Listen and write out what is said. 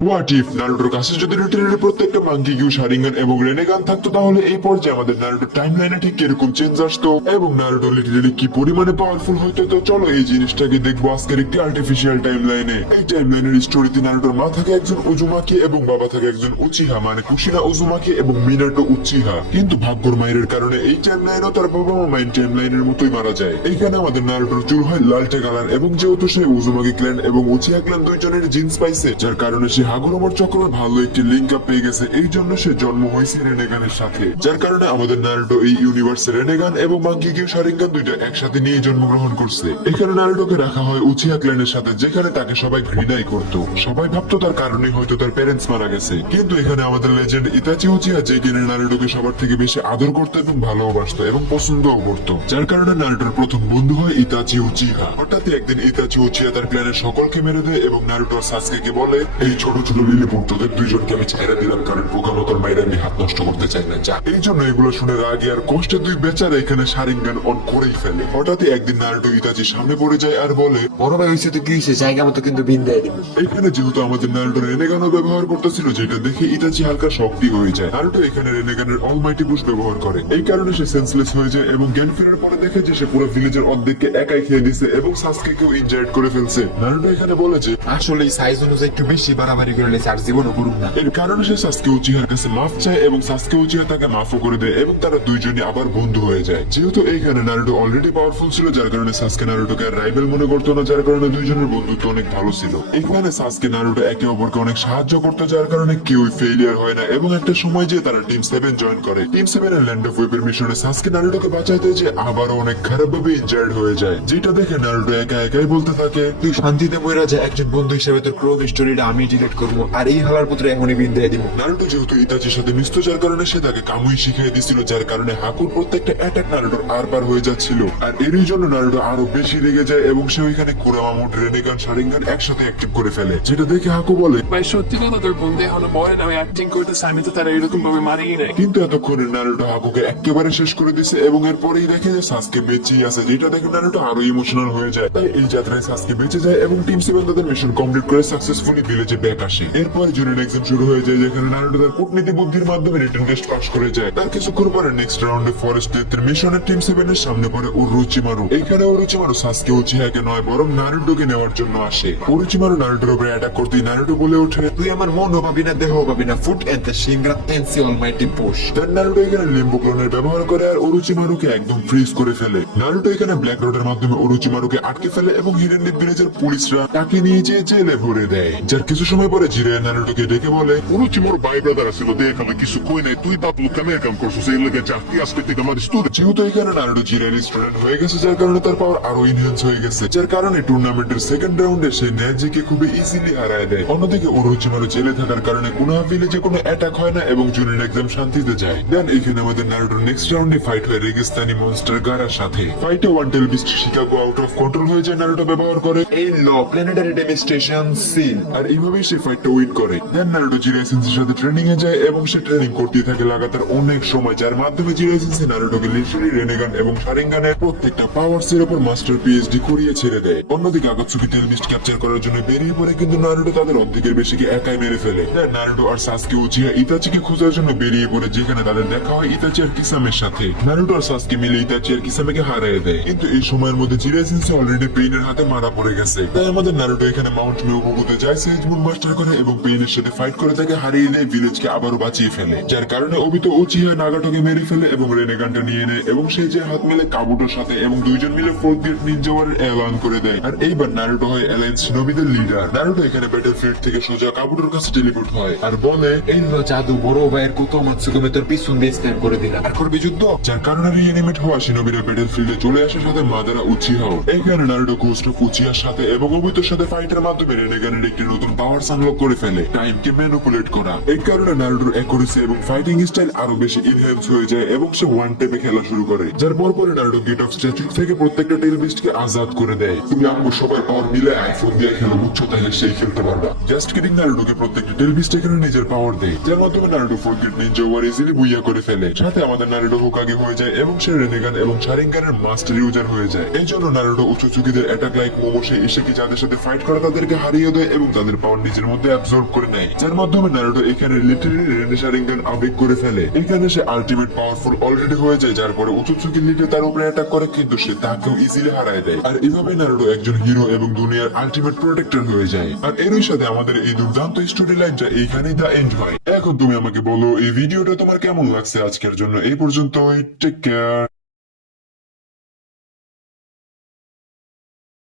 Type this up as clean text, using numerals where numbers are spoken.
What if নারুটোর কাছে যদি রিটেনের প্রত্যেকটা মাঙ্কি কিউ শারিঙ্গান এবং রেনেগান থাকতো, তাহলে এই পর্যায়ে আমাদের নারুটোর টাইমলাইনে ঠিক কিরকম চেঞ্জ আসতো এবং নারুটো লিটারেলি কি পরিমাণে পাওয়ারফুল হইতো। তো চলো এই জিনিসটাকে দেখবো আজকের একটি আর্টিফিশিয়াল টাইমলাইনে। এই টাইমলাইনের স্টোরিতে নারুটোর মা থাকে একজন উজুমাকি এবং বাবা থাকে একজন উচিহা, মানে কুশিনা উজুমাকি এবং মিনাটো উচিহা। কিন্তু ভাগ্যর মায়ের কারণে এই টাইমলাইনও তার বাবা মা মাইন টাইমলাইনের মতোই মারা যায়। এইখানে আমাদের নারুটোর চুল হয় লালটে কালার এবং যেহেতু সে উজুমাকি ক্ল্যান এবং উচিহা ক্ল্যান দুইজনের জিন্স পাইছে, যার কারণে সে হাগুরোমোর চক্রের ভালো একটি লিঙ্ক আপ পেয়ে গেছে। এই জন্য সে জন্ম হয়েছে রেনেগানের সাথে, যার কারণে আমাদের নারুটো এই ইউনিভার্সে রেনেগান এবং মাঙ্কি কিউ শারিঙ্গান দুইটা একসাথে নিয়ে জন্মগ্রহণ করছে। এখানে নারুটোকে রাখা হয় উচিহা ক্ল্যানের সাথে, যেখানে তাকে সবাই ঘৃণাই করত। সবাই ভাবতো তার কারণে হয়তো তার প্যারেন্টস মারা গেছে, কিন্তু এখানে আমাদের লেজেন্ড ইতাচি উচিহা যে কিনে নারুটোকে সবার থেকে বেশি আদর করতো এবং ভালোবাসতো এবং পছন্দও করতো, যার কারণে নারুটোর প্রথম বন্ধু হয় ইতাচি উচিহা। হঠাৎ একদিন ইতাচি উচিহা তার ক্ল্যানের সকলকে মেরে দেয় এবং নারুটো সাসকেকে বলে, এই ছোট ছোট লিলিপুট তোদের দুইজনকে আমি ছেড়ে দিলাম, কারণ পোকামতর মাইরে আমি হাত নষ্ট করতে চাই না। যা এই জন্য এগুলো শুনে রাগে আর কষ্টে দুই বেচারা এখানে শারিঙ্গান অন করেই ফেলে। হঠাৎই একদিন নারুটো ইতাচির সামনে পড়ে যায় আর বলে, বড় ভাই হয়েছে তো কি হয়েছে, জায়গা মতো কিন্তু বিন দেয় দিবি। এখানে যেহেতু আমাদের নারুটো রেনেগানও ব্যবহার করতেছিল, যেটা দেখে ইতাচি হালকা শক্তি হয়ে যায়। নারুটো এখানে রেনেগানের অলমাইটি বুশ ব্যবহার করে, এই কারণে সে সেন্সলেস হয়ে যায় এবং জ্ঞান ফেরার পরে দেখে যে সে পুরো ভিলেজের অর্ধেককে একাই খেয়ে দিছে এবং সাসকেকেও ইনজার্ড করে ফেলছে। নারুটো এখানে বলে যে আসলে এই সাইজ অনুযায়ী একটু বেশি বাড়াবাড়ি করে লেছে, আর জীবনও করুন না। এর কারণে সে সাসকে উচিহার কাছে মাফ চায় এবং সাসকে উচিহা তাকে মাফও করে দেয় এবং তারা দুইজনই আবার বন্ধু হয়ে যায়। যেহেতু এইখানে নারুটো অলরেডি পাওয়ারফুল ছিল, যার কারণে সাসকে নারুটোকে আর রাইভেল মনে করতো না, যার কারণে দুইজনের বন্ধুত্ব অনেক ভালো ছিল। এখানে সাসকে নারুটো একে অপরকে অনেক সাহায্য করতো, যার কারণে কেউই ফেলিয়ার হয় না এবং একটা সময় যে তারা টিম 7 জয়েন করে। টিম 7 এর ল্যান্ড অফ ওয়েবের মিশনে সাসকে নারুটোকে বাঁচাইতে যে আবারও অনেক খারাপ ভাবে ইনজার্ড হয়ে যায়, যেটা দেখে নারুটো একা একাই বলতে থাকে, তুই শান্তিতে মইরা যা, একজন বন্ধু হিসেবে তোর ক্রোম স্টোরিটা আমি ডিলিট করবো, আর এই হালার পুত্র এখনই বিন দিয়ে দিব। নারুটো যেহেতু ইতাচির সাথে মিশত, যার কারণে সে তাকে কামুই শিখিয়ে দিছিল, যার কারণে হাকুর প্রত্যেকটা অ্যাটাক নারুটোর আর পার হয়ে যাচ্ছিল। আর এরই জন্য নারুটো আরো বেশি রেগে যায় এবং সে ওইখানে কুরামা মোড রেনেগান শারিঙ্গান একসাথে অ্যাক্টিভ করে ফেলে, যেটা দেখে হাকু বলে, ভাই সত্যি কথা, তোর বন্ধু এখনো বলে আমি অ্যাক্টিং করতেছি, আমি তো তারা এরকম ভাবে মারিয়ে নেই। কিন্তু এতক্ষণে নারুটো হাকুকে একেবারে শেষ করে দিছে এবং এরপরেই দেখে যে সাসকে বেঁচেই আছে, যেটা দেখে নারুটো আরো ইমোশনাল হয়ে যায়। তাই এই যাত্রায় সাসকে বেঁচে যায় এবং টিম 7 তাদের মিশন কমপ্লিট করে সাকসেসফুলি ভিলেজে ব্যাক আসে। এরপর জুনিয়র এক্সাম শুরু হয়ে যায়, যেখানে নারুটো তার কূটনীতি বুদ্ধির মাধ্যমে রিটেন টেস্ট পাস করে যায়। তার কিছুক্ষণ পরে নেক্সট রাউন্ডে ফরেস্ট ডেথের মিশনে টিম 7 এর সামনে পড়ে উরুচিমারু। এইখানে উরুচিমারু সাসকে উচিহাকে নয় বরং নারুটোকে নেওয়ার জন্য আসে। উরুচিমারু নারুটোর উপরে অ্যাটাক করতেই নারুটো বলে ওঠে, তুই আমার মনও পাবি না, দেহও পাবি না, ফুট and the Shinra Tensei almighty push. Then Naruto এখানে লিম্বু ক্লোনের ব্যবহার করে আর উরুচিমারুকে একদম ফ্রিজ করে ফেলে। নারুটো এখানে ব্ল্যাক রোডের মাধ্যমে উরুচিমারুকে আটকে ফেলে এবং হিডেন ডিপ ভিলেজের পুলিশরা তাকে নিয়ে যেয়ে জেলে ভরে দেয়। যার কিছু সময় পরে জিরায় নারুটোকে ডেকে বলে, Uruchi ভাই ব্রাদার আছিল দেখ আমি কিছু কই নাই, তুই দাঁত কেমন কাম করছিস এই লেগে চাকরি আসতে থেকে আমার স্টুডেন্ট। যেহেতু এখানে নারুটো জিরার স্টুডেন্ট হয়ে গেছে, যার কারণে তার পাওয়ার আরো ইনহ্যান্স হয়ে গেছে, যার কারণে টুর্নামেন্টের সেকেন্ড রাউন্ডে সে নেজিকে খুবই ইজিলি হারায় দেয়। অন্যদিকে উরুচিমারু জেলে থাকার কারণে কোনোহা ভিলেজে কোনো অ্যাটাক হয় না এবং জুনিয়র এক্সাম শান্তিতে যায়। দেন এখানে আমাদের নারুটোর নেক্সট রাউন্ডে ফাইট হয় রেগিস্তানি মনস্টার গারার সাথে। ফাইটে one tail beast Shukaku out of control হয়ে যায়, নারুটো ব্যবহার করে এই ল প্ল্যানেটারি ডেমনস্ট্রেশন সিল। আর এইভাবেই সে ফাইটটা উইন করে। দেন নারুটো জিরাই সেন্সের সাথে ট্রেনিং এ যায় এবং সে ট্রেনিং করতেই থাকে লাগাতার অনেক সময়, যার মাধ্যমে জিরাই সেন্সে নারুটোকে লিটারালি রেনেগান এবং শারিঙ্গানের প্রত্যেকটা পাওয়ারস এর উপর মাস্টার পিএইচডি করিয়ে ছেড়ে দেয়। অন্যদিকে আগতসুকি টেল বিস্ট ক্যাপচার করার জন্য বেরিয়ে পড়ে, কিন্তু নারুটো তাদের অর্ধেকের বেশিকে একাই মেরে ফেলে। দেন নারুটো আর সাসকে উচিহা ইতাচিকে খোঁজার জন্য বেরিয়ে পড়ে, যেখানে তাদের দেখা হয় ইতাচি আর কিসামের সাথে। নারুটো আর সাসকে মিলে ইতাচি আর কিসামেকে হারিয়ে দেয়, কিন্তু এই সময়ের মধ্যে জিরাই সেন্সে অলরেডি পেইনের হাতে মারা পড়ে গেছে। তাই আমাদের নারুটো এখানে মাউন্ট মেউবুতে যায়, সেজ মুন মাস্টার করে এবং পেইনের সাথে ফাইট করে তাকে হারিয়ে দেয়, ভিলেজকে আবারও বাঁচিয়ে ফেলে। যার কারণে অবিতো উচিহা নাগাটোকে মেরে ফেলে এবং রেনেগানটা নিয়ে নেয় এবং সে যে হাত মেলে কাবুটোর সাথে এবং দুইজন মিলে ফোর্থ গেট নিনজা ওয়ারের এলান করে দেয়। আর এইবার নারুটো হয় অ্যালায়েন্স শিনোবিদের লিডার। নারুটো এখানে ব্যাটলফিল্ড থেকে সোজা কাবুটোর কাছে টেলিপোর্ট হয় আর বলে, এই ল জাদু, বড় ভাইয়ের কত মাতসুকমে তোর পিছন দিয়ে স্ট্যান্ড করে দিলাম, আর করবি যুদ্ধ। যার কারণে রিএনিমেট হওয়া শিনোবিরা ব্যাটলফিল্ডে চলে আসে সাথে মাদারা উচিহাও। এইখানে নারুটো গোস্ট অফ উচিহার সাথে এবং অবিতোর সাথে ফাইটের মাধ্যমে রেনেগানের একটি নতুন পাওয়ার আনলক করে ফেলে, টাইমকে ম্যানিপুলেট করা। এই কারণে নারুটোর অ্যাকুরেসি এবং ফাইটিং স্টাইল আরো বেশি ইনহ্যান্স হয়ে যায় এবং সে ওয়ান টেপে খেলা শুরু করে, যার পরে নারুটো গেট অফ স্ট্যাচু থেকে প্রত্যেকটা টেল বিস্টকে আজাদ করে দেয়। তুমি আমগো সবাই পাওয়ার মিলে আইফোন দিয়ে খেলো, বুঝছো, তাহলে সেই খেলতে পারবা। জাস্ট কিডিং, নারুটোকে প্রত্যেকটা টেল বিস্ট এখানে নিজের পাওয়ার দেয়, যার মাধ্যমে Naruto fourth great ninja war easily বুইয়া করে ফেলে। সাথে আমাদের নারুটো হোকাগে হয়ে যায় এবং সে রেনেগান এবং শারিঙ্গানের মাস্টার ইউজার হয়ে যায়। এই জন্য নারুটো উচ্চচুকিদের অ্যাটাক লাইক মোমোসে এসে কি যাদের সাথে ফাইট করে তাদেরকে হারিয়ে দেয় এবং তাদের পাওয়ার নিজের মধ্যে অ্যাবজর্ব করে নেয়, যার মাধ্যমে নারুটো এখানে লিটারালি রেনে শারিঙ্গান আবেগ করে ফেলে। এখানে সে আলটিমেট পাওয়ারফুল অলরেডি হয়ে যায়, যার পরে উচুৎসুকি লিটে তার উপরে অ্যাটাক করে, কিন্তু সে তাকেও ইজিলি হারায় দেয়। আর এভাবে নারুটো একজন হিরো এবং দুনিয়ার আলটিমেট প্রোটেক্টর হয়ে যায়। আর এরই সাথে আমাদের এই দুর্দান্ত স্টোরি লাইনটা এইখানেই দা এন্ড হয়। এখন তুমি আমাকে বলো এই ভিডিওটা তোমার কেমন লাগছে? আজকের জন্য এই পর্যন্তই। Take care.